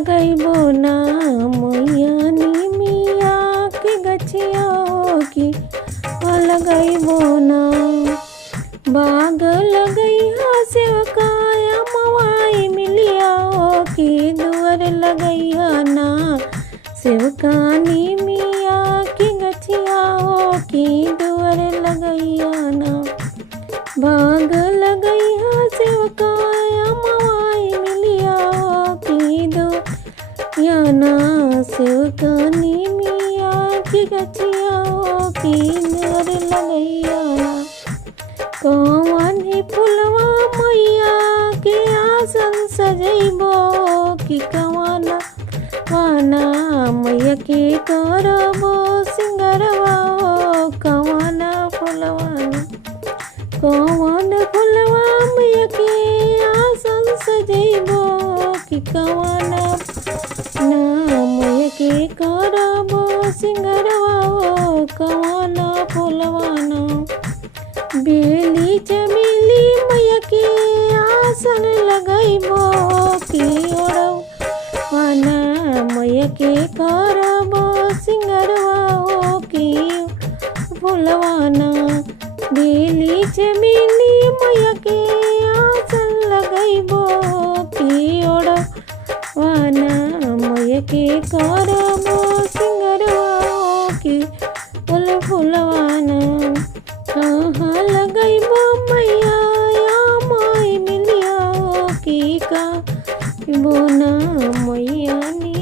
लगैबो ना मैया निमिया के गछिया की लगैबो ना। बाग लगैया सेवकाया मवाई मिलिया की दुअर लगैया ना। सेवकानी मिया की गछिया की दुअर लगैया ना। बाग लगैया सेवकाया मवाई मिलिया की दुअर ना। सेवकानी मिया की गछिया की दुअर लगैया ना। कौन ही फुलवा मैया के आसन सजैबो कि कवाना वाना मैया के करबो सिंगरवा। कवाना फुलवाना कौन फुलवा मैया के आसन सजैबो कि कवाना ना मैया के करबो सिंगरवा। कवाना फुलवाना बेली चमेली मैया के आसन लगैबो की ओढ़वाना। मैया के करबो सिंगरवा की फुलवाना। बेली चमेली मैया के आसन लगैबो की ओढ़वाना। मैया के करबो सिंगरवा की फुलवाना। कहाँ लगैबो मैया या माई मिलिया की का बोना मैया नी।